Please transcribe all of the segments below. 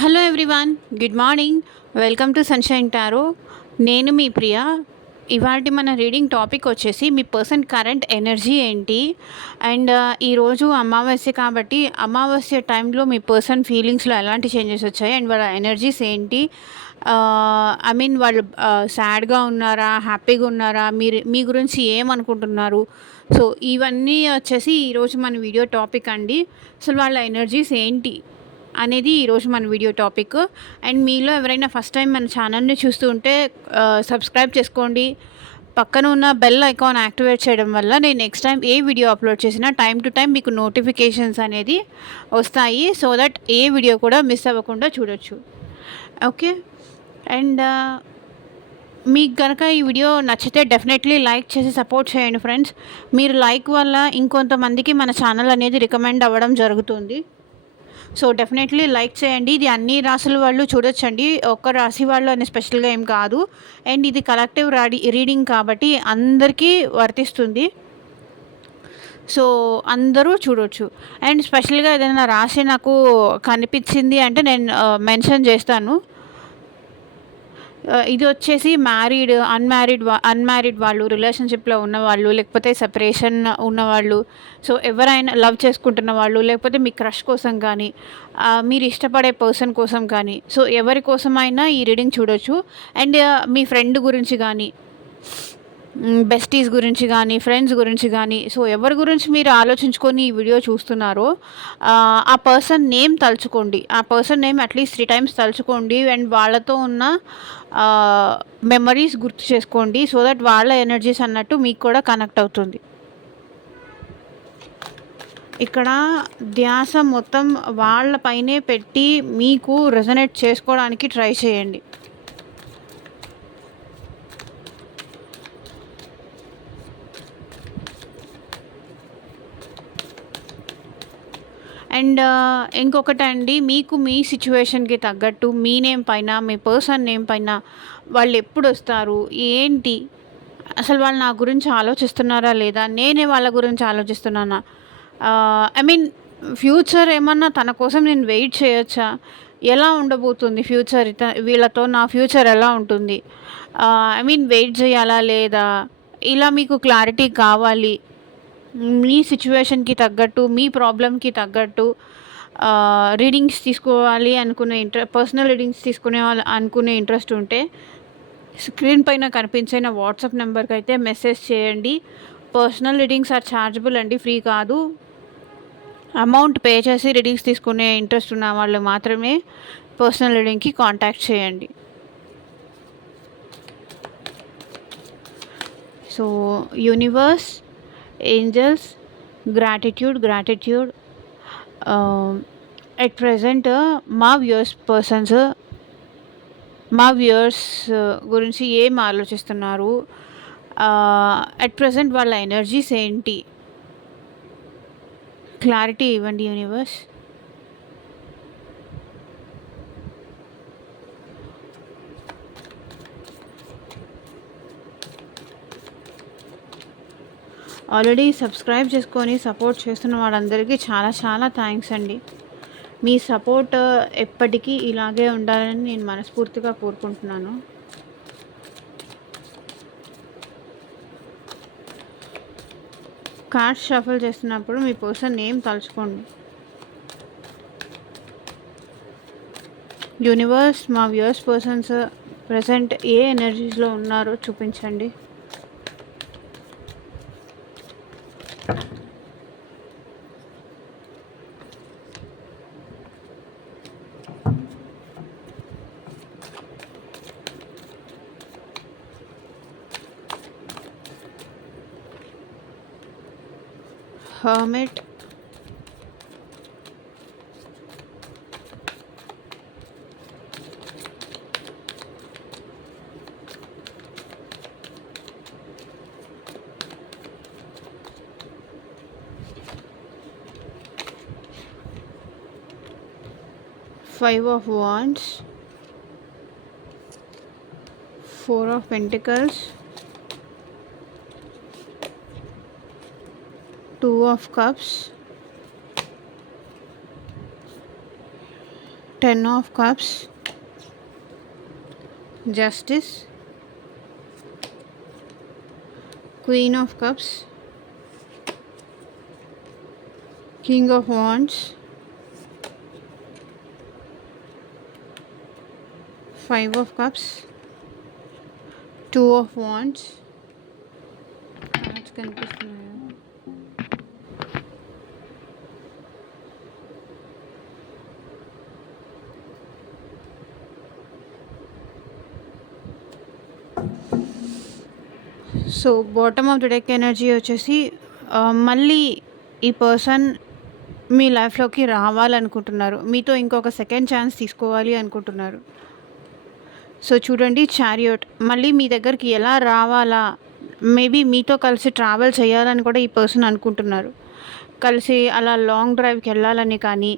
Hello everyone, good morning. Welcome to sunshine tarot. నేను మీ ప్రియ. ఇవాళ మన రీడింగ్ టాపిక్ వచ్చేసి మీ పర్సన్ కరెంట్ ఎనర్జీ ఏంటి. అండ్ ఈరోజు అమావాస్య కాబట్టి అమావాస్య టైంలో మీ పర్సన్ ఫీలింగ్స్లో ఎలాంటి చేంజెస్ వచ్చాయి అండ్ వాళ్ళ ఎనర్జీస్ ఏంటి. ఐ మీన్ వాళ్ళు సాడ్గా ఉన్నారా, హ్యాపీగా ఉన్నారా, మీ గురించి ఏమనుకుంటున్నారు. సో ఇవన్నీ వచ్చేసి ఈరోజు మన వీడియో టాపిక్ అండి. అసలు వాళ్ళ ఎనర్జీస్ ఏంటి అనేది ఈరోజు మన వీడియో టాపిక్. అండ్ మీలో ఎవరైనా ఫస్ట్ టైం మన ఛానల్ని చూస్తూ ఉంటే సబ్స్క్రైబ్ చేసుకోండి. పక్కన ఉన్న బెల్ ఐకాన్ యాక్టివేట్ చేయడం వల్ల నేను నెక్స్ట్ టైం ఏ వీడియో అప్లోడ్ చేసినా టైం టు టైం మీకు నోటిఫికేషన్స్ అనేది వస్తాయి. సో దట్ ఏ వీడియో కూడా మిస్ అవ్వకుండా చూడొచ్చు. ఓకే. అండ్ మీకు కనుక ఈ వీడియో నచ్చితే డెఫినెట్లీ లైక్ చేసి సపోర్ట్ చేయండి ఫ్రెండ్స్. మీరు లైక్ వల్ల ఇంకొంతమందికి మన ఛానల్ అనేది రికమెండ్ అవ్వడం జరుగుతుంది. సో డెఫినెట్లీ లైక్ చేయండి. ఇది అన్ని రాసుల వాళ్ళు చూడొచ్చండి, ఒక్క రాశి వాళ్ళు అని స్పెషల్గా ఏం కాదు. అండ్ ఇది కలెక్టివ్ రీడింగ్ కాబట్టి అందరికీ వర్తిస్తుంది. సో అందరూ చూడొచ్చు. అండ్ స్పెషల్గా ఏదైనా రాశి నాకు కనిపించింది అంటే నేను మెన్షన్ చేస్తాను. ఇది వచ్చేసి అన్మ్యారీడ్ వాళ్ళు, రిలేషన్షిప్లో ఉన్నవాళ్ళు, లేకపోతే సెపరేషన్ ఉన్నవాళ్ళు, సో ఎవరైనా లవ్ చేసుకుంటున్న వాళ్ళు, లేకపోతే మీ క్రష్ కోసం కానీ, మీరు ఇష్టపడే పర్సన్ కోసం కానీ, సో ఎవరి కోసమైనా ఈ రీడింగ్ చూడొచ్చు. అండ్ మీ ఫ్రెండ్ గురించి కానీ, బెస్టీస్ గురించి కానీ, ఫ్రెండ్స్ గురించి కానీ, సో ఎవరి గురించి మీరు ఆలోచించుకొని ఈ వీడియో చూస్తున్నారో ఆ పర్సన్ నేమ్ తలుచుకోండి. ఆ పర్సన్ నేమ్ అట్లీస్ట్ 3 టైమ్స్ తలుచుకోండి. అండ్ వాళ్ళతో ఉన్న మెమరీస్ గుర్తు చేసుకోండి. సో దట్ వాళ్ళ ఎనర్జీస్ అన్నట్టు మీకు కూడా కనెక్ట్ అవుతుంది. ఇక్కడ ధ్యాస మొత్తం వాళ్ళపైనే పెట్టి మీకు రెజనేట్ చేసుకోవడానికి ట్రై చేయండి. అండ్ ఇంకొకటండి, మీకు మీ సిచ్యువేషన్కి తగ్గట్టు మీ నేమ్ పైన, మీ పర్సన్ నేమ్ పైన వాళ్ళు ఎప్పుడు వస్తారు, ఏంటి, అసలు వాళ్ళు నా గురించి ఆలోచిస్తున్నారా లేదా, నేనే వాళ్ళ గురించి ఆలోచిస్తున్నానా, ఐ మీన్ ఫ్యూచర్ ఏమన్నా తన కోసం నేను వెయిట్ చేయొచ్చా, ఎలా ఉండబోతుంది ఫ్యూచర్, వీళ్ళతో నా ఫ్యూచర్ ఎలా ఉంటుంది, ఐ మీన్ వెయిట్ చేయాలా లేదా, ఇలా మీకు క్లారిటీ కావాలి. మీ సిచ్యువేషన్కి తగ్గట్టు, మీ ప్రాబ్లమ్కి తగ్గట్టు రీడింగ్స్ తీసుకోవాలి అనుకునే పర్సనల్ రీడింగ్స్ తీసుకునే వాళ్ళు అనుకునే ఇంట్రెస్ట్ ఉంటే స్క్రీన్ పైన కనిపించే నా వాట్సాప్ నెంబర్కి అయితే మెసేజ్ చేయండి. పర్సనల్ రీడింగ్స్ ఆర్ ఛార్జబుల్ అండి, ఫ్రీ కాదు. అమౌంట్ పే చేసి రీడింగ్స్ తీసుకునే ఇంట్రెస్ట్ ఉన్న వాళ్ళు మాత్రమే పర్సనల్ రీడింగ్కి కాంటాక్ట్ చేయండి. So universe, angels, gratitude at present మా వ్యూయర్స్ గురించి ఏం ఆలోచిస్తున్నారు, అట్ ప్రజెంట్ వాళ్ళ ఎనర్జీస్ ఏంటి, క్లారిటీ ఇవ్వండి యూనివర్స్. ఆల్రెడీ సబ్స్క్రైబ్ చేసుకొని సపోర్ట్ చేస్తున్న వాళ్ళందరికీ చాలా చాలా థ్యాంక్స్ అండి. మీ సపోర్ట్ ఎప్పటికీ ఇలాగే ఉండాలని నేను మనస్ఫూర్తిగా కోరుకుంటున్నాను. కార్డ్స్ షఫల్ చేస్తున్నప్పుడు మీ పర్సన్ నేమ్ తలుచుకోండి. యూనివర్స్, మా వ్యూయర్స్ పర్సన్స్ ప్రజెంట్ ఏ ఎనర్జీస్లో ఉన్నారో చూపించండి. Hermit, Five of Wands, Four of Pentacles, Two of Cups, 10 of cups, justice, queen of cups, king of wands, 5 of cups, 2 of wands. Cards కనిపిస్తున్నాయా? So bottom of the deck energy వచ్చేసి మళ్ళీ ఈ person మీ లైఫ్లోకి రావాలనుకుంటున్నారు, మీతో ఇంకొక second chance తీసుకోవాలి అనుకుంటున్నారు. So చూడండి, చారియట్ మళ్ళీ మీ దగ్గరికి ఎలా రావాలా, మేబీ మీతో కలిసి ట్రావెల్ చేయాలని కూడా ఈ పర్సన్ అనుకుంటున్నారు. కలిసి అలా లాంగ్ డ్రైవ్కి వెళ్ళాలని కానీ,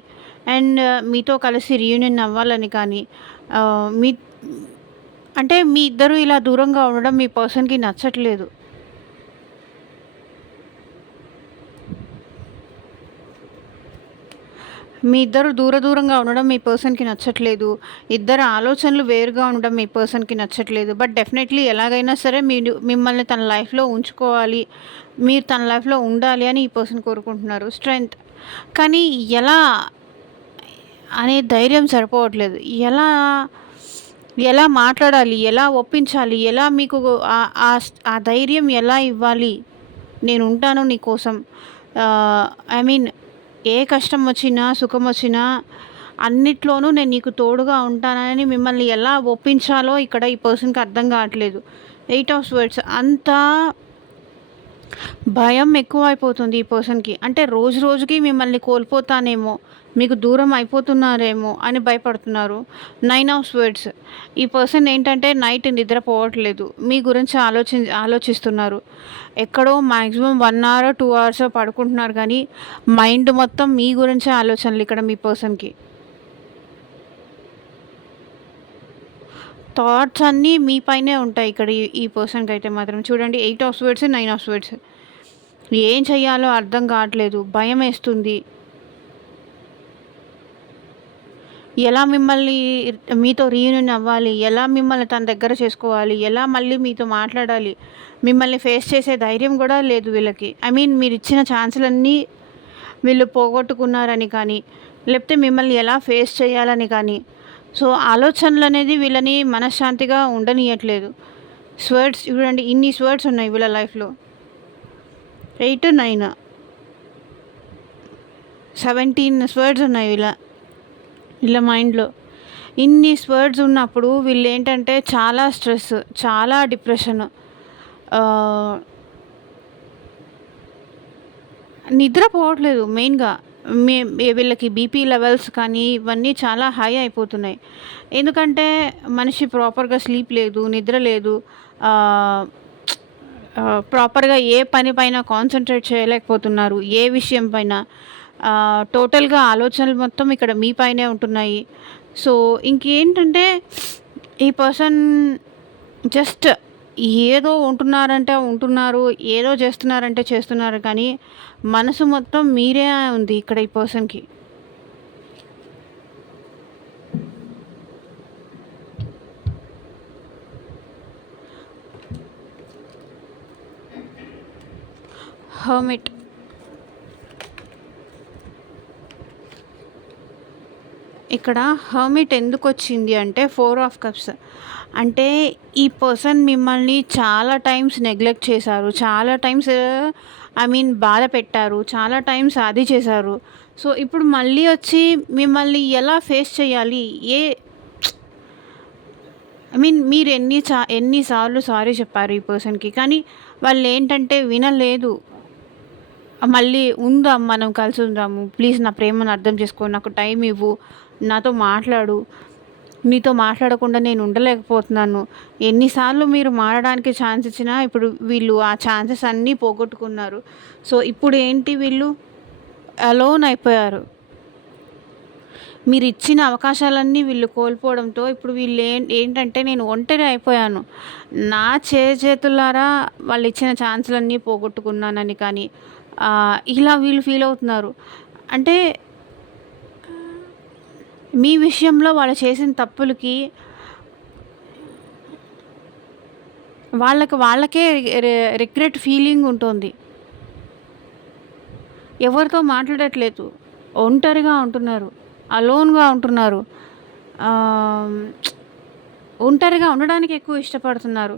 అండ్ మీతో కలిసి రీయూనియన్ అవ్వాలని కానీ, మీ అంటే మీ ఇద్దరు ఇలా దూరంగా ఉండడం మీ పర్సన్కి నచ్చట్లేదు. మీ ఇద్దరు దూరంగా ఉండడం మీ పర్సన్కి నచ్చట్లేదు. ఇద్దరు ఆలోచనలు వేరుగా ఉండడం మీ పర్సన్కి నచ్చట్లేదు. బట్ డెఫినెట్లీ ఎలాగైనా సరే మిమ్మల్ని తన లైఫ్లో ఉంచుకోవాలి, మీరు తన లైఫ్లో ఉండాలి అని ఈ పర్సన్ కోరుకుంటున్నారు. స్ట్రెంగ్త్, కానీ ఎలా అనే ధైర్యం సరిపోవట్లేదు. ఎలా మాట్లాడాలి, ఎలా ఒప్పించాలి, ఎలా మీకు ఆ ధైర్యం ఎలా ఇవ్వాలి, నేను ఉంటాను నీ కోసం, ఐ మీన్ ఏ కష్టం వచ్చినా సుఖం వచ్చినా అన్నిట్లోనూ నేను నీకు తోడుగా ఉంటానని మిమ్మల్ని ఎలా ఒప్పించాలో ఇక్కడ ఈ పర్సన్కి అర్థం కావట్లేదు. 8 ఆఫ్ స్వర్డ్స్, అంతా భయం ఎక్కువైపోతుంది ఈ పర్సన్కి. అంటే రోజు రోజుకి మిమ్మల్ని కోల్పోతానేమో, మీకు దూరం అయిపోతున్నారేమో అని భయపడుతున్నారు. 9 ఆఫ్ స్వర్డ్స్, ఈ పర్సన్ ఏంటంటే నైట్ నిద్రపోవట్లేదు, మీ గురించి ఆలోచిస్తున్నారు. ఎక్కడో మ్యాక్సిమం 1 అవర్ 2 అవర్స్ పడుకుంటున్నారు, కానీ మైండ్ మొత్తం మీ గురించే ఆలోచనలు ఇక్కడ మీ పర్సన్కి. థాట్స్ అన్నీ మీ పైనే ఉంటాయి ఇక్కడ ఈ పర్సన్కి అయితే మాత్రం. చూడండి, 8 ఆఫ్ స్వర్డ్స్, 9 ఆఫ్ స్వర్డ్స్, ఏం చెయ్యాలో అర్థం కావట్లేదు, భయం వేస్తుంది. ఎలా మిమ్మల్ని మీతో రీయూనియన్ అవ్వాలి, ఎలా మిమ్మల్ని తన దగ్గర చేసుకోవాలి, ఎలా మళ్ళీ మీతో మాట్లాడాలి, మిమ్మల్ని ఫేస్ చేసే ధైర్యం కూడా లేదు వీళ్ళకి. ఐ మీన్ మీరు ఇచ్చిన ఛాన్సులన్నీ వీళ్ళు పోగొట్టుకున్నారని కానీ, లేకపోతే మిమ్మల్ని ఎలా ఫేస్ చేయాలని కానీ, సో ఆలోచనలు అనేది వీళ్ళని మనశ్శాంతిగా ఉండనీయట్లేదు. స్వర్డ్స్ చూడండి, ఇన్ని స్వర్డ్స్ ఉన్నాయి వీళ్ళ లైఫ్లో. 8, 9, 17 స్వర్డ్స్ ఉన్నాయి వీళ్ళ మైండ్లో. ఇన్ని స్వర్డ్స్ ఉన్నప్పుడు వీళ్ళు ఏంటంటే చాలా స్ట్రెస్, చాలా డిప్రెషన్, నిద్రపోవట్లేదు మెయిన్గా. వీళ్ళకి బీపీ లెవెల్స్ కానీ ఇవన్నీ చాలా హై అయిపోతున్నాయి. ఎందుకంటే మనిషి ప్రాపర్గా స్లీప్ లేదు, నిద్ర లేదు, ప్రాపర్గా ఏ పని పైన కాన్సన్ట్రేట్ చేయలేకపోతున్నారు, ఏ విషయం పైన. టోటల్గా ఆలోచనలు మొత్తం ఇక్కడ మీ పైనే ఉంటున్నాయి. సో ఇంకేంటంటే ఈ పర్సన్ జస్ట్ ఏదో ఉంటున్నారు, ఏదో చేస్తున్నారంటే చేస్తున్నారు, కానీ మనసు మొత్తం మీరే ఉంది ఇక్కడ ఈ పర్సన్కి. హర్మిట్, ఇక్కడ హర్మిట్ ఎందుకు వచ్చింది అంటే 4 ఆఫ్ కప్స్. అంటే ఈ పర్సన్ మిమ్మల్ని చాలా టైమ్స్ నెగ్లెక్ట్ చేశారు, చాలా టైమ్స్ ఐ మీన్ బాధ పెట్టారు, చాలా టైమ్స్ అది చేశారు. సో ఇప్పుడు మళ్ళీ వచ్చి మిమ్మల్ని ఎలా ఫేస్ చేయాలి, ఐ మీన్ మీరు ఎన్నిసార్లు సారీ చెప్పారు ఈ పర్సన్కి, కానీ వాళ్ళు ఏంటంటే వినలేదు. మళ్ళీ ఉందాం, మనం కలిసి ఉందాము, ప్లీజ్ నా ప్రేమను అర్థం చేసుకో, నాకు టైం ఇవ్వు, నాతో మాట్లాడు, నీతో మాట్లాడకుండా నేను ఉండలేకపోతున్నాను. ఎన్నిసార్లు మీరు మారడానికి ఛాన్స్ ఇచ్చినా ఇప్పుడు వీళ్ళు ఆ ఛాన్సెస్ అన్నీ పోగొట్టుకున్నారు. సో ఇప్పుడు ఏంటి, వీళ్ళు అలోన్ అయిపోయారు. మీరు ఇచ్చిన అవకాశాలన్నీ వీళ్ళు కోల్పోవడంతో ఇప్పుడు వీళ్ళు ఏంటంటే నేను ఒంటరి అయిపోయాను, నా చేతులారా వాళ్ళు ఇచ్చిన ఛాన్సులన్నీ పోగొట్టుకున్నానని కానీ ఇలా వీళ్ళు ఫీల్ అవుతున్నారు. అంటే మీ విషయంలో వాళ్ళు చేసిన తప్పులకి వాళ్ళకే రిగ్రెట్ ఫీలింగ్ ఉంటుంది. ఎవరితో మాట్లాడట్లేదు. ఒంటరిగా ఉంటున్నారు. అలోన్‌గా ఉంటున్నారు. ఆహ్, ఒంటరిగా ఉండడానికి ఎక్కువ ఇష్టపడుతున్నారు.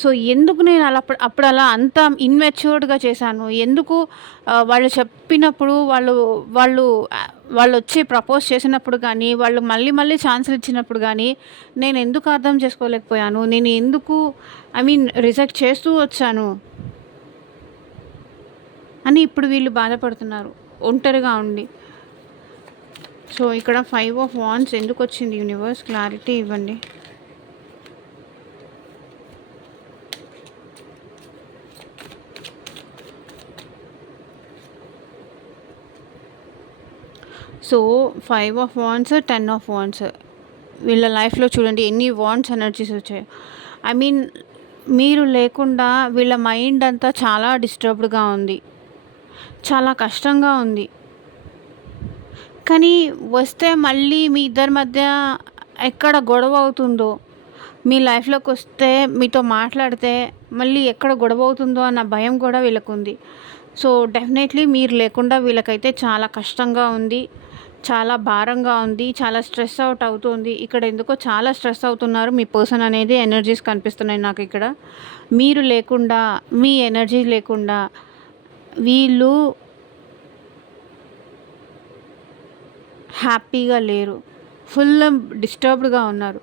సో, ఎందుకు నేను అప్పుడు అలా అంత ఇమ్మెచ్యూర్డ్‌గా చేశాను? ఎందుకు వాళ్ళు చెప్పినప్పుడు వాళ్ళు వాళ్ళొచ్చి ప్రపోజ్ చేసినప్పుడు గానీ, వాళ్ళు మళ్ళీ మళ్ళీ ఛాన్సులు ఇచ్చినప్పుడు గానీ, నేనెందుకు అర్థం చేసుకోలేకపోయాను? నేను ఎందుకు రిజెక్ట్ చేస్తూ వచ్చాను అని ఇప్పుడు వీళ్ళు బాధపడుతున్నారు ఒంటరిగా ఉండి. సో, ఇక్కడ 5 ఆఫ్ వాండ్స్ ఎందుకొచ్చింది యూనివర్స్? క్లారిటీ ఇవ్వండి. So, 5 of wands, 10 of wands వీళ్ళ లైఫ్‌లో చూడండి ఎన్ని వాండ్స్ ఎనర్జీస్ వచ్చాయో. ఐ మీన్ మీరు లేకుండా వీళ్ళ మైండ్ అంతా చాలా డిస్టర్బ్డ్‌గా ఉంది. చాలా కష్టంగా ఉంది. కానీ వస్తే మళ్ళీ మీ ఇద్దరి మధ్య ఎక్కడ గొడవ అవుతుందో, మీ లైఫ్‌లోకొస్తే మీతో మాట్లాడితే మళ్ళీ ఎక్కడ గొడవ అవుతుందో అన్న భయం కూడా వీళ్ళకుంది. సో, డెఫినెట్‌లీ మీరు లేకుండా వీళ్ళకైతే చాలా కష్టంగా ఉంది. చాలా భారంగా ఉంది. చాలా స్ట్రెస్ అవుట్ అవుతుంది. ఇక్కడ ఎందుకో చాలా స్ట్రెస్ అవుతున్నారు. మీ పర్సన్ అనేది ఎనర్జీస్ కనిపిస్తున్నాయి నాకిక్కడ. మీరు లేకుండా, మీ ఎనర్జీ లేకుండా వీళ్ళు హ్యాపీగా లేరు. ఫుల్ డిస్టర్బ్డ్‌గా ఉన్నారు.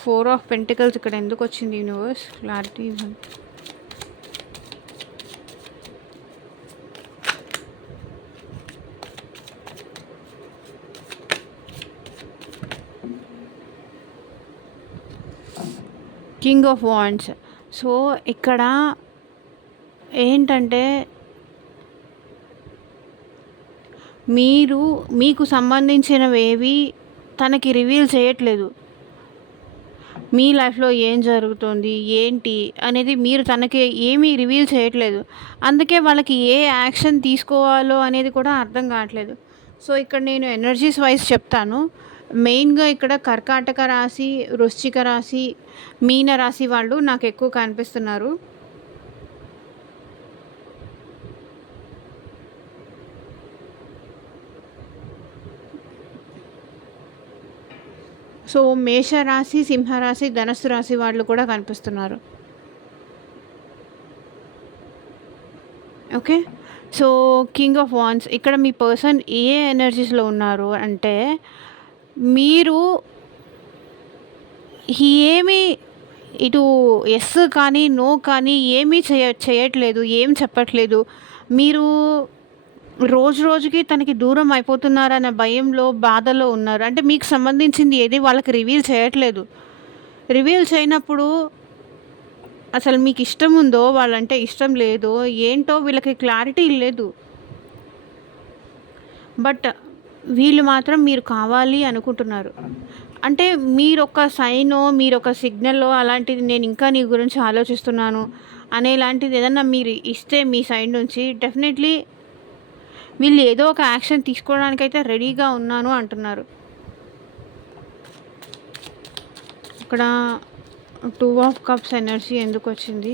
4 ఆఫ్ పెంటికల్స్ ఇక్కడ ఎందుకొచ్చింది యూనివర్స్? క్లారిటీ ఇవ్వండి. King of wands. సో, ఇక్కడ ఏంటంటే మీకు సంబంధించినవేవి తనకి రివీల్ చేయట్లేదు. మీ లైఫ్‌లో ఏం జరుగుతుంది? ఏంటి? అనేది మీరు తనకి ఏమీ రివీల్ చేయట్లేదు. అందుకే వాళ్ళకి ఏ యాక్షన్ తీసుకోవాలో అనేది కూడా అర్థం కావట్లేదు. సో, ఇక్కడ నేను ఎనర్జీస్ వైస్ చెప్తాను. మెయిన్‌గా ఇక్కడ కర్కాటక రాశి, వృశ్చిక రాశి, మీన రాశి వాళ్ళు నాకెక్కువ కనిపిస్తున్నారు. సో, మేషరాశి, సింహరాశి, ధనస్సు రాశి వాళ్ళు కూడా కనిపిస్తున్నారు. Okay. So, king of wands ఇక్కడ మీ పర్సన్ ఏ ఎనర్జీస్‌లో ఉన్నారు అంటే, మీరు ఏమీ ఇటు యెస్ కానీ, నో కానీ ఏమీ చేయట్లేదు. ఏం చెప్పట్లేదు. మీరు రోజు రోజుకి తనకి దూరం అయిపోతున్నారన్న భయంలో, బాధలో ఉన్నారు. అంటే మీకు సంబంధించింది ఏది వాళ్ళకి రివీల్ చేయట్లేదు. రివీల్ చేయనప్పుడు అసలు మీకు ఇష్టం ఉందో, వాళ్ళంటే ఇష్టం లేదో, ఏంటో వీళ్ళకి క్లారిటీ లేదు. బట్ వీళ్ళు మాత్రం మీరు కావాలి అనుకుంటున్నారు. అంటే మీరొక సైనో, మీరొక సిగ్నలో అలాంటిది నేను ఇంకా నీ గురించి ఆలోచిస్తున్నాను అనేలాంటిది ఏదన్నా మీరు ఇస్తే మీ సైడ్ నుంచి డెఫినెట్‌లీ వీళ్ళు ఏదో ఒక యాక్షన్ తీసుకోవడానికైతే రెడీగా ఉన్నాను అంటున్నారు. ఇక్కడ 2 ఆఫ్ కప్స్ ఎనర్జీ ఎందుకొచ్చింది?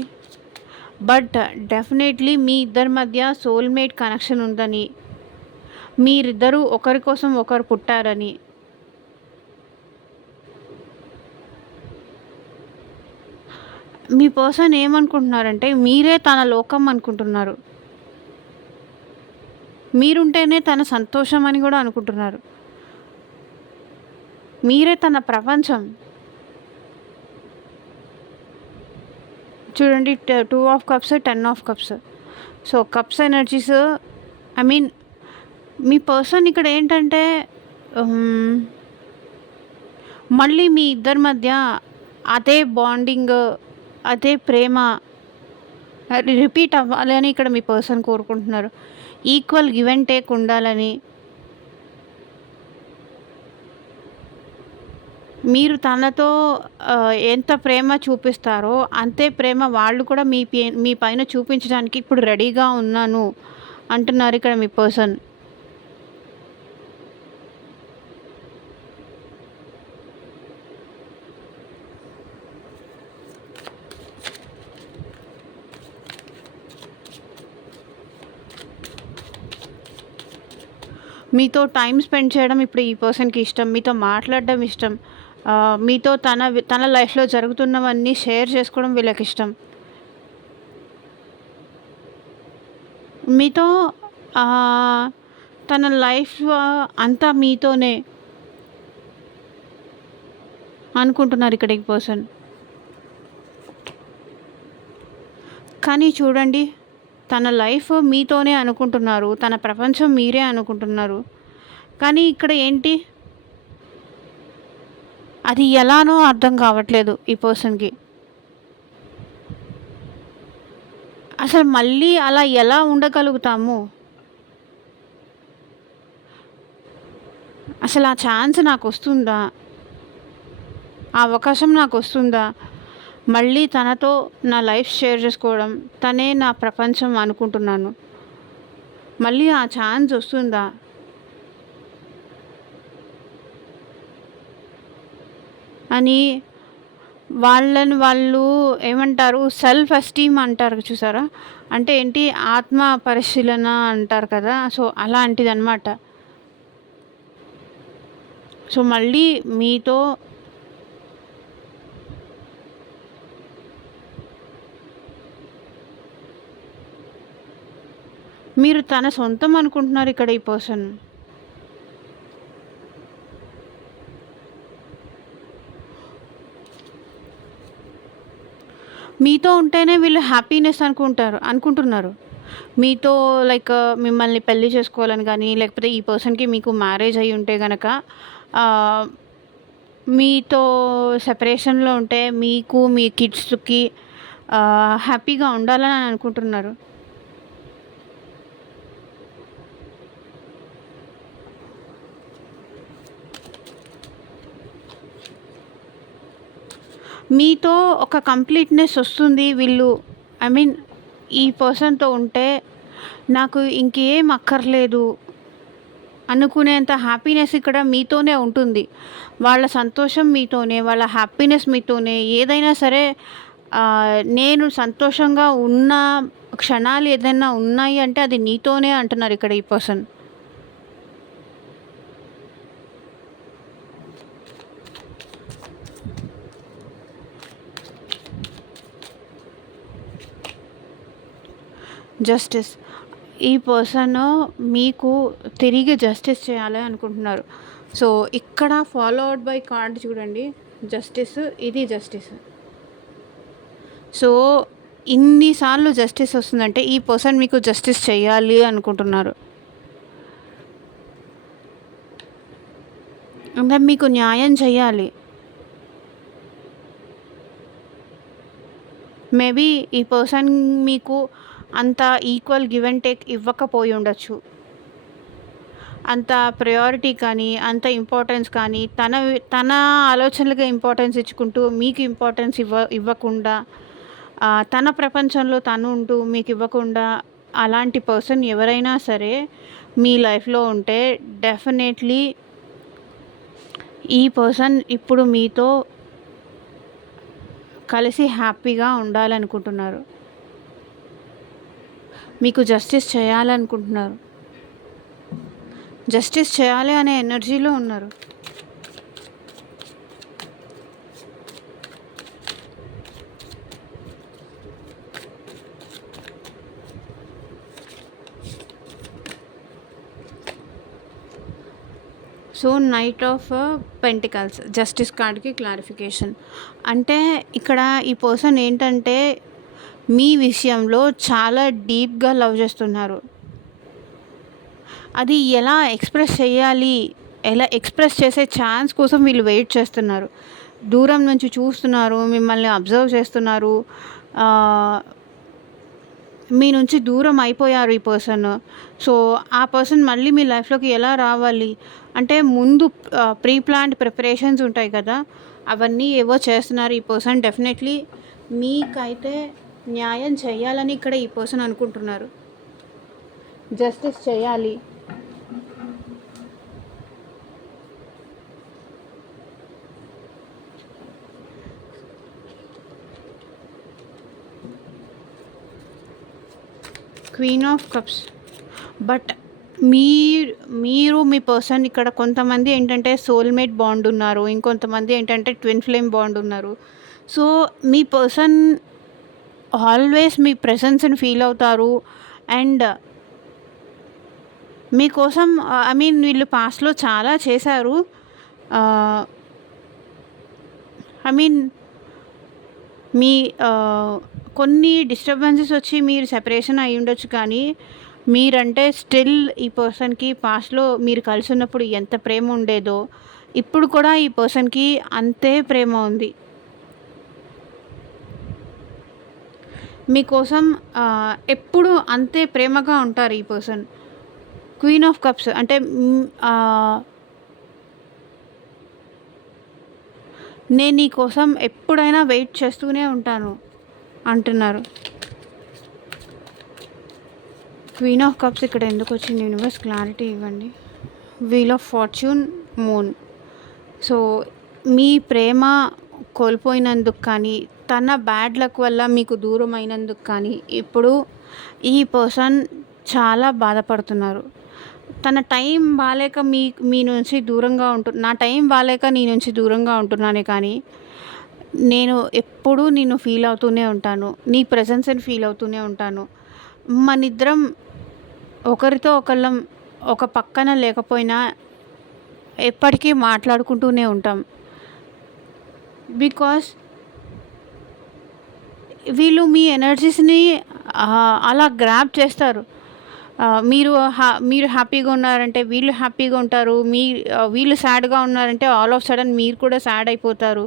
బట్ డెఫినెట్‌లీ మీ ఇద్దరి మధ్య సోల్‌మేట్ కనెక్షన్ ఉందని, మీరిద్దరూ ఒకరి కోసం ఒకరు పుట్టారని, మీ పర్సన్ ఏమనుకుంటున్నారంటే మీరే తన లోకం అనుకుంటున్నారు. మీరుంటేనే తన సంతోషం అని కూడా అనుకుంటున్నారు. మీరే తన ప్రపంచం. చూడండి 2 of cups, 10 of cups. So, cups energies I mean me person ఇక్కడ ఏంటంటే మళ్ళీ మీ ఇద్దరి మధ్య అదే బాండింగ్, అదే ప్రేమ రిపీట్ అవ్వాలి అని ఇక్కడ మీ పర్సన్ కోరుకుంటున్నారు. ఈక్వల్ గివ్ అండ్ టేక్ ఉండాలని, మీరు తనతో ఎంత ప్రేమ చూపిస్తారో అంతే ప్రేమ వాళ్ళు కూడా మీ పైన చూపించడానికి ఇప్పుడు రెడీగా ఉన్నాను అంటున్నారు ఇక్కడ మీ పర్సన్. మీతో టైం స్పెండ్ చేయడం ఇప్పుడు ఈ పర్సన్‌కి ఇష్టం. మీతో మాట్లాడడం ఇష్టం. మీతో తన లైఫ్‌లో జరుగుతున్నవన్నీ షేర్ చేసుకోవడం వీళ్ళకిష్టం. మీతో ఆహ్, తన లైఫ్ అంతా మీతోనే అనుకుంటున్నారు ఇక్కడ ఈ పర్సన్. కానీ చూడండి, తన లైఫ్ మీతోనే అనుకుంటున్నారు. తన ప్రపంచం మీరే అనుకుంటున్నారు. కానీ ఇక్కడ ఏంటి? అది ఎలానో అర్థం కావట్లేదు ఈ పర్సన్‌కి. అసలు మళ్ళీ అలా ఎలా ఉండగలుగుతాము? అసలు ఆ ఛాన్స్ నాకొస్తుందా? ఆ అవకాశం నాకొస్తుందా? మళ్ళీ తనతో నా లైఫ్ షేర్ చేసుకోవడం, తనే నా ప్రపంచం అనుకుంటున్నాను. మళ్ళీ ఆ ఛాన్స్ వస్తుందా? అని వాళ్ళని వాళ్ళు ఏమంటారు, సెల్ఫ్ ఎస్టీమ్ అంటారు చూసారా? అంటే ఏంటి, ఆత్మ పరిశీలన అంటారు కదా! సో, అలాంటిదనమాట. సో, మళ్ళీ మీతో మీరు తన సొంతం అనుకుంటున్నారు ఇక్కడ ఈ పర్సన్. మీతో ఉంటేనే వీళ్ళు హ్యాపీనెస్ అనుకుంటున్నారు. మీతో లైక్ మిమ్మల్ని పెళ్లి చేసుకోవాలని గానీ, లేకపోతే ఈ పర్సన్‌కి మీకు మ్యారేజ్ అయ్యి ఉంటే గనక ఆహ్, మీతో సెపరేషన్‌లో ఉంటే మీకు, మీ కిడ్స్‌కి హ్యాపీగా ఉండాలని అనుకుంటున్నారు. మీతో ఒక కంప్లీట్‌నెస్ వస్తుంది. వీళ్ళు ఐ మీన్ ఈ పర్సన్‌తో ఉంటే నాకు ఇంకేం అక్కర్లేదు అనుకునేంత హ్యాపీనెస్ ఇక్కడ మీతోనే ఉంటుంది. వాళ్ళ సంతోషం మీతోనే, వాళ్ళ హ్యాపీనెస్ మీతోనే. ఏదైనా సరే నేను సంతోషంగా ఉన్న క్షణాలు ఏదైనా ఉన్నాయి అంటే అది నీతోనే అంటున్నారు ఇక్కడ ఈ పర్సన్. జస్టిస్. ఈ పర్సన్ మీకు తిరిగి జస్టిస్ చేయాలి అనుకుంటున్నారు. సో, ఇక్కడ ఫాలో అవుట్ బై కార్డ్ చూడండి. జస్టిస్, ఇది జస్టిస్. సో, ఇన్ని సార్లు జస్టిస్ వస్తుందంటే ఈ పర్సన్ మీకు జస్టిస్ చేయాలి అనుకుంటున్నారు. అంటే మీకు న్యాయం చేయాలి. మేబీ ఈ పర్సన్ మీకు అంత ఈక్వల్ గివ్ అండ్ టేక్ ఇవ్వకపోయి ఉండొచ్చు. అంత ప్రయారిటీ కానీ, అంత ఇంపార్టెన్స్ కానీ, తన ఆలోచనలకే ఇంపార్టెన్స్ ఇచ్చుకుంటూ మీకు ఇంపార్టెన్స్ ఇవ్వకుండా, తన ప్రపంచంలో తను ఉంటూ మీకు ఇవ్వకుండా, అలాంటి పర్సన్ ఎవరైనా సరే మీ లైఫ్‌లో ఉంటే డెఫినెట్‌లీ ఈ పర్సన్ ఇప్పుడు మీతో కలిసి హ్యాపీగా ఉండాలనుకుంటున్నారు. మీకు జస్టిస్ చేయాలనుకుంటున్నారు. జస్టిస్ చేయాలి అనే ఎనర్జీలో ఉన్నారు. So, knight of pentacles justice కార్డ్‌కి క్లారిఫికేషన్. అంటే ఇక్కడ ఈ పర్సన్ ఏంటంటే మీ విషయంలో చాలా డీప్‌గా లవ్ చేస్తున్నారు. అది ఎలా ఎక్స్‌ప్రెస్ చేయాలి, ఎలా ఎక్స్‌ప్రెస్ చేసే ఛాన్స్ కోసం వీళ్ళు వెయిట్ చేస్తున్నారు. దూరం నుంచి చూస్తున్నారు, మిమ్మల్ని అబ్జర్వ్ చేస్తున్నారు. మీ నుంచి దూరం అయిపోయారు ఈ పర్సన్. సో, ఆ పర్సన్ మళ్ళీ మీ లైఫ్‌లోకి ఎలా రావాలి అంటే ముందు ప్రీ ప్లాన్డ్ ప్రిపరేషన్స్ ఉంటాయి కదా! అవన్నీ ఏవో చేస్తున్నారు ఈ పర్సన్. డెఫినెట్‌లీ మీకైతే న్యాయం చేయాలని ఇక్కడ ఈ పర్సన్ అనుకుంటున్నారు. జస్టిస్ చేయాలి. Queen of cups. బట్ మీరు మీరు మీ పర్సన్ ఇక్కడ కొంతమంది ఏంటంటే సోల్‌మేట్ బాండ్ ఉన్నారు. ఇంకొంతమంది ఏంటంటే ట్విన్ ఫ్లేమ్ బాండ్ ఉన్నారు. సో, మీ పర్సన్ ఆల్వేస్ మీ ప్రెజెన్స్‌ని ఫీల్ అవుతారు. అండ్ మీకోసం ఐ మీన్ వీళ్ళు పాస్ట్‌లో చాలా చేశారు. ఆహ్, ఐ మీన్ మీ కొన్ని డిస్టర్బెన్సెస్ వచ్చి మీరు సెపరేషన్ అయ్యుండొచ్చు కానీ, మీరంటే స్టిల్ ఈ పర్సన్‌కి పాస్ట్‌లో మీరు కలిసున్నప్పుడు ఎంత ప్రేమ ఉండేదో, ఇప్పుడు కూడా ఈ పర్సన్‌కి అంతే ప్రేమ ఉంది. మీకోసం ఎప్పుడు అంతే ప్రేమగా ఉంటారు ఈ పర్సన్. క్వీన్ ఆఫ్ కప్స్ అంటే నేను నీ కోసం ఎప్పుడైనా వెయిట్ చేస్తూనే ఉంటాను అంటున్నారు. క్వీన్ ఆఫ్ కప్స్ ఇక్కడ ఎందుకు వచ్చింది? యూనివర్స్ క్లారిటీ ఇవ్వండి. Wheel of fortune, moon. So, మీ ప్రేమ కోల్పోయినందుకు కానీ, తన బ్యాడ్ లక్ వల్ల మీకు దూరం అయినందుకు కానీ, ఇప్పుడు ఈ పర్సన్ చాలా బాధపడుతున్నారు. తన టైం బాలేక మీ నుంచి దూరంగా నా టైం బాలేక నీ నుంచి దూరంగా ఉంటున్నానే కానీ, నేను ఎప్పుడూ నిన్ను ఫీల్ అవుతూనే ఉంటాను. నీ ప్రెజెన్స్‌ని ఫీల్ అవుతూనే ఉంటాను. మనిద్దరం ఒకరితో ఒకళ్ళం ఒక పక్కన లేకపోయినా ఎప్పటికీ మాట్లాడుకుంటూనే ఉంటాం. బికాస్ వీళ్ళు మీ ఎనర్జీస్‌ని అలా గ్రాబ్ చేస్తారు. మీరు హ్యాపీగా ఉన్నారంటే వీళ్ళు హ్యాపీగా ఉంటారు. వీళ్ళు సాడ్‌గా ఉన్నారంటే ఆల్ ఆఫ్ సడన్ మీరు కూడా సాడ్ అయిపోతారు.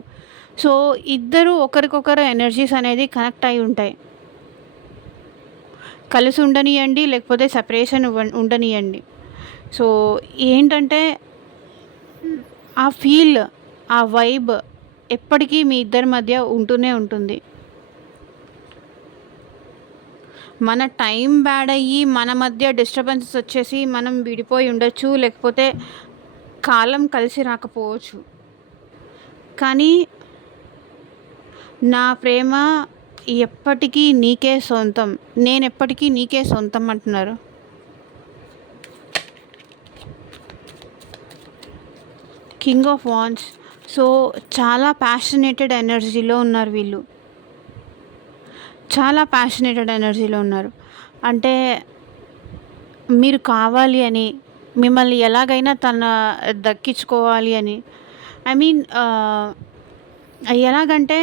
సో, ఇద్దరు ఒకరికొకరు ఎనర్జీస్ అనేది కనెక్ట్ అయి ఉంటాయి. కలిసి ఉండనియండి, లేకపోతే సెపరేషన్ ఉండనియండి. సో, ఏంటంటే ఆ ఫీల్, ఆ వైబ్ ఎప్పటికీ మీ ఇద్దరి మధ్య ఉంటూనే ఉంటుంది. మన టైం బ్యాడ్ అయ్యి మన మధ్య డిస్టర్బెన్సెస్ వచ్చేసి మనం విడిపోయి ఉండొచ్చు, లేకపోతే కాలం కలిసి రాకపోవచ్చు. కానీ నా ప్రేమ ఎప్పటికీ నీకే సొంతం. నేనెప్పటికీ నీకే సొంతం అంటున్నారు. King of wands. సో, చాలా ప్యాషనేటెడ్ ఎనర్జీలో ఉన్నారు వీళ్ళు. చాలా ప్యాషనేటెడ్ ఎనర్జీలో ఉన్నారు. అంటే మీరు కావాలి అని, మిమ్మల్ని ఎలాగైనా దక్కించుకోవాలి అని. ఐ మీన్ ఎలాగంటే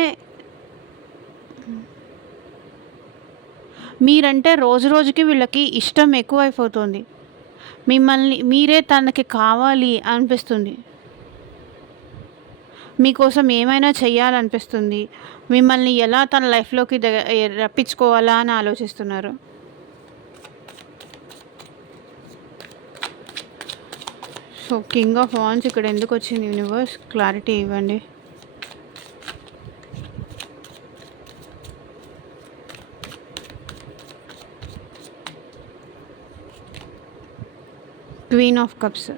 మీరంటే రోజు రోజుకి వీళ్ళకి ఇష్టం ఎక్కువైపోతుంది. మీరే తనకి కావాలి అనిపిస్తుంది. మీకోసం ఏమైనా చెయ్యాలనిపిస్తుంది. మిమ్మల్ని ఎలా తన లైఫ్‌లోకి రప్పించుకోవాలా అని ఆలోచిస్తున్నారు. సో, కింగ్ ఆఫ్ వాండ్స్ ఇక్కడ ఎందుకు వచ్చింది? యూనివర్స్ క్లారిటీ ఇవ్వండి. Queen of cups.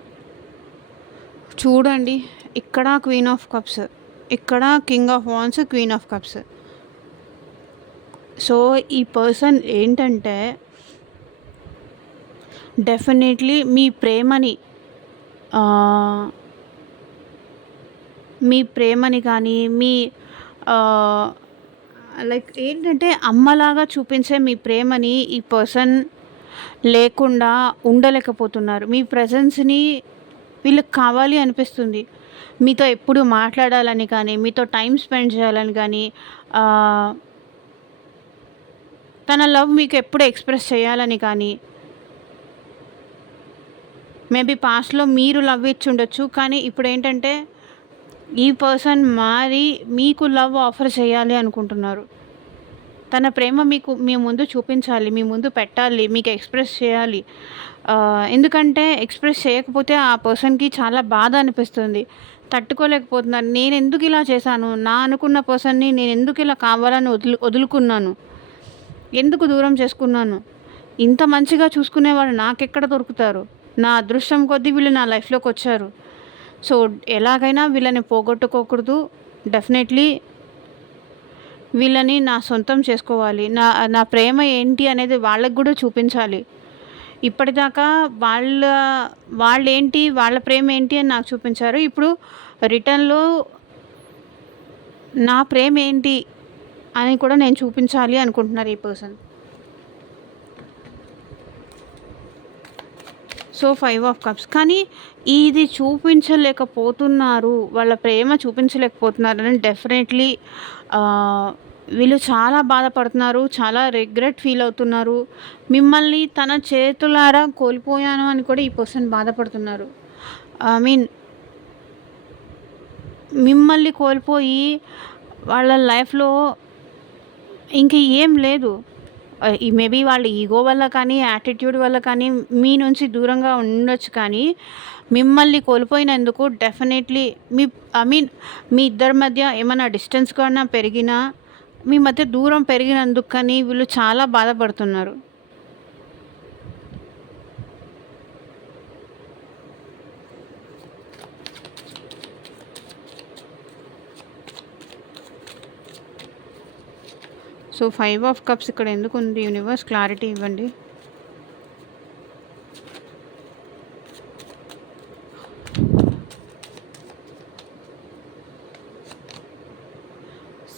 చూడండి, ఇక్కడ క్వీన్ ఆఫ్ కప్స్, ఇక్కడ king of wands, queen of cups. So, ఈ పర్సన్ ఏంటంటే డెఫినెట్లీ మీ ప్రేమని కానీ లైక్ ఏంటంటే అమ్మలాగా చూపించే మీ ప్రేమని ఈ పర్సన్ లేకుండా ఉండలేకపోతున్నారు. మీ ప్రెజెన్స్‌ని వీళ్ళకి కావాలి అనిపిస్తుంది. మీతో ఎప్పుడు మాట్లాడాలని కానీ, మీతో టైం స్పెండ్ చేయాలని కానీ, తన లవ్ మీకు ఎప్పుడు ఎక్స్‌ప్రెస్ చేయాలని కానీ. మేబీ పాస్ట్‌లో మీరు లవ్ ఇచ్చుండొచ్చు. కానీ ఇప్పుడేంటంటే ఈ పర్సన్ మారి మీకు లవ్ ఆఫర్ చేయాలి అనుకుంటున్నారు. తన ప్రేమ మీ ముందు చూపించాలి, మీ ముందు పెట్టాలి, మీకు ఎక్స్‌ప్రెస్ చేయాలి. ఎందుకంటే ఎక్స్‌ప్రెస్ చేయకపోతే ఆ పర్సన్‌కి చాలా బాధ అనిపిస్తుంది. తట్టుకోలేకపోతున్నారు. నేనెందుకు ఇలా చేశాను? నా అనుకున్న పర్సన్‌ని నేనెందుకు ఇలా కావాలని వదులుకున్నాను? ఎందుకు దూరం చేసుకున్నాను? ఇంత మంచిగా చూసుకునేవాళ్ళు నాకెక్కడ దొరుకుతారు? నా అదృష్టం కొద్దీ వీళ్ళు నా లైఫ్‌లోకి వచ్చారు. సో, ఎలాగైనా వీళ్ళని పోగొట్టుకోకూడదు. డెఫినెట్లీ వీళ్ళని నా సొంతం చేసుకోవాలి. నా ప్రేమ ఏంటి అనేది వాళ్ళకి కూడా చూపించాలి. ఇప్పటిదాకా వాళ్ళ వాళ్ళేంటి, వాళ్ళ ప్రేమ ఏంటి అని నాకు చూపించారు. ఇప్పుడు రిటర్న్‌లో నా ప్రేమ ఏంటి అని కూడా నేను చూపించాలి అనుకుంటున్నారు ఈ పర్సన్. So 5 of cups. కానీ ఇది చూపించలేకపోతున్నారు. వాళ్ళ ప్రేమ చూపించలేకపోతున్నారని డెఫినెట్‌లీ వీళ్ళు చాలా బాధపడుతున్నారు. చాలా రిగ్రెట్ ఫీల్ అవుతున్నారు. మిమ్మల్ని తన చేతులారా కోల్పోయాను అని కూడా ఈ పర్సన్ బాధపడుతున్నారు. ఐ మీన్ మిమ్మల్ని కోల్పోయి వాళ్ళ లైఫ్‌లో ఇంక ఏం లేదు. మేబీ వాళ్ళ ఈగో వల్ల కానీ, యాటిట్యూడ్ వల్ల కానీ మీ నుంచి దూరంగా ఉండొచ్చు. కానీ మిమ్మల్ని కోల్పోయినందుకు డెఫినెట్లీ ఐ మీన్ మీ ఇద్దరి మధ్య ఏమైనా డిస్టెన్స్ కన్నా పెరిగినా, మీ మధ్య దూరం పెరిగినందుకు కానీ వీళ్ళు చాలా బాధపడుతున్నారు. సో 5 ఆఫ్ కప్స్ ఇక్కడ ఎందుకు ఉంది? యూనివర్స్ క్లారిటీ ఇవ్వండి.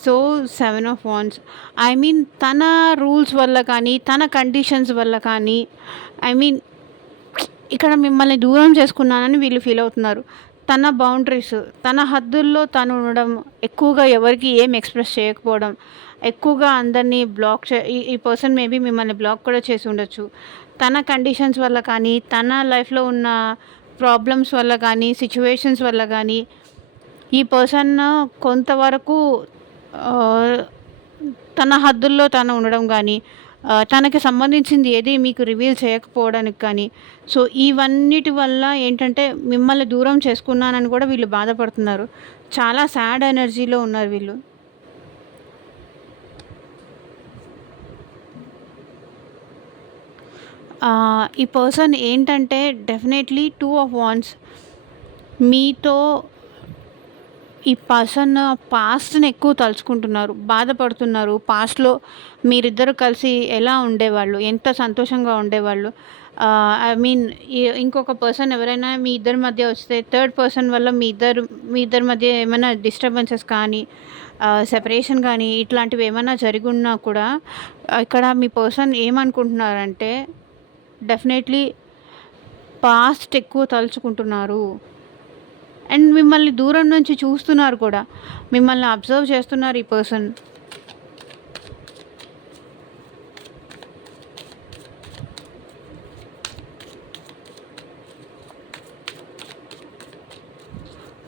So 7 of wands. I mean తన రూల్స్ వల్ల కానీ, తన కండిషన్స్ వల్ల కానీ, ఐ మీన్ ఇక్కడ మిమ్మల్ని దూరం చేసుకున్నానని వీళ్ళు ఫీల్ అవుతున్నారు. తన బౌండరీస్, తన హద్దుల్లో తను ఉండడం, ఎక్కువగా ఎవరికి ఏం ఎక్స్ప్రెస్ చేయకపోవడం, ఎక్కువగా అందరినీ బ్లాక్ ఈ పర్సన్ మేబీ మిమ్మల్ని బ్లాక్ కూడా చేసి ఉండొచ్చు. తన కండిషన్స్ వల్ల కానీ, తన లైఫ్లో ఉన్న ప్రాబ్లమ్స్ వల్ల కానీ, సిచ్యువేషన్స్ వల్ల కానీ ఈ పర్సన్ కొంతవరకు తన హద్దుల్లో తను ఉండడం కానీ, తనకి సంబంధించింది ఏది మీకు రివీల్ చేయకపోవడానికి కానీ, సో ఇవన్నిటి వల్ల ఏంటంటే మిమ్మల్ని దూరం చేసుకున్నానని కూడా వీళ్ళు బాధపడుతున్నారు. చాలా సాడ్ ఎనర్జీలో ఉన్నారు వీళ్ళు. ఈ పర్సన్ ఏంటంటే డెఫినెట్లీ 2 ఆఫ్ వాండ్స్. మీతో ఈ పర్సన్ పాస్ట్‌ని ఎక్కువ తలుచుకుంటున్నారు, బాధపడుతున్నారు. పాస్ట్‌లో మీరిద్దరు కలిసి ఎలా ఉండేవాళ్ళు, ఎంత సంతోషంగా ఉండేవాళ్ళు. ఐ మీన్ ఇంకొక పర్సన్ ఎవరైనా మీ ఇద్దరి మధ్య వస్తే థర్డ్ పర్సన్ వల్ల మీ ఇద్దరి మధ్య ఏమైనా డిస్టర్బెన్సెస్ కానీ, సెపరేషన్ కానీ ఇట్లాంటివి ఏమైనా జరిగున్నా కూడా ఇక్కడ మీ పర్సన్ ఏమనుకుంటున్నారంటే డెఫినెట్లీ పాస్ట్ ఎక్కువ తలుచుకుంటున్నారు. అండ్ మిమ్మల్ని దూరం నుంచి చూస్తున్నారు కూడా. మిమ్మల్ని అబ్జర్వ్ చేస్తున్నారు ఈ పర్సన్.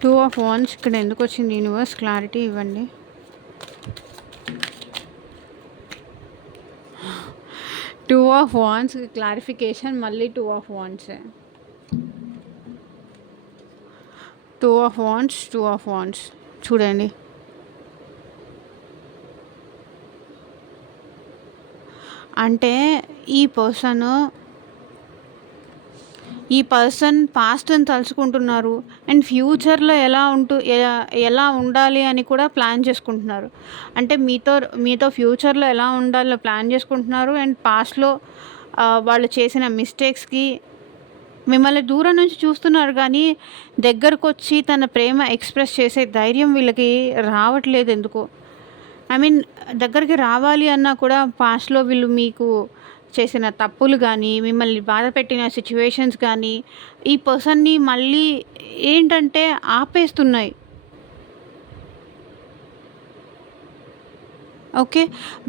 టూ ఆఫ్ వాండ్స్ ఇక్కడ ఎందుకు వచ్చింది? యూనివర్స్ క్లారిటీ ఇవ్వండి. టూ ఆఫ్ వాండ్స్ క్లారిఫికేషన్, మళ్ళీ 2 of wands. 2 of wands, 2 of wands చూడండి. అంటే ఈ పర్సన్ పాస్ట్‌ని తలుచుకుంటున్నారు. అండ్ ఫ్యూచర్‌లో ఎలా ఉండాలి అని కూడా ప్లాన్ చేసుకుంటున్నారు. అంటే మీతో ఫ్యూచర్‌లో ఎలా ఉండాలో ప్లాన్ చేసుకుంటున్నారు. అండ్ పాస్ట్‌లో వాళ్ళు చేసిన మిస్టేక్స్‌కి మిమ్మల్ని దూరం నుంచి చూస్తున్నారు. కానీ దగ్గరకొచ్చి తన ప్రేమ ఎక్స్ప్రెస్ చేసే ధైర్యం వీళ్ళకి రావట్లేదు ఎందుకో. ఐ మీన్ దగ్గరికి రావాలి అన్నా కూడా పాస్ట్‌లో వీళ్ళు మీకు చేసిన తప్పులు కానీ, మిమ్మల్ని బాధపెట్టిన సిచ్యువేషన్స్ కానీ ఈ పర్సన్‌ని మళ్ళీ ఏంటంటే ఆపేస్తున్నాయి. ఓకే.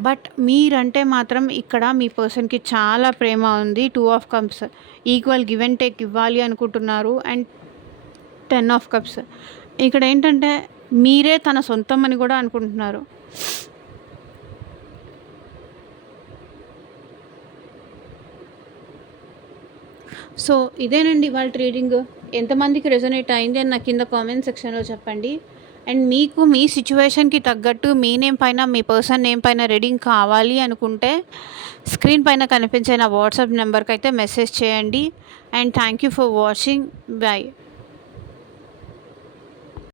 బట్ మీరంటే మాత్రం ఇక్కడ మీ పర్సన్‌కి చాలా ప్రేమ ఉంది. 2 of cups equal give and take ఇవ్వాలి అనుకుంటున్నారు. అండ్ 10 ఆఫ్ కప్స్ ఇక్కడ ఏంటంటే మీరే తన సొంతం అని కూడా అనుకుంటున్నారు. సో ఇదేనండి ఇవాళ రీడింగ్. ఎంతమందికి రెజొనేట్ అయింది అని నాకు కింద కామెంట్ సెక్షన్‌లో చెప్పండి. అండ్ మీకు మీ సిచ్యువేషన్‌కి తగ్గట్టు మీ నేమ్ పైన, మీ పర్సన్ నేమ్ పైన రీడింగ్ కావాలి అనుకుంటే స్క్రీన్ పైన కనిపించే నా వాట్సాప్ నెంబర్‌కి అయితే మెసేజ్ చేయండి. And thank you for watching. By.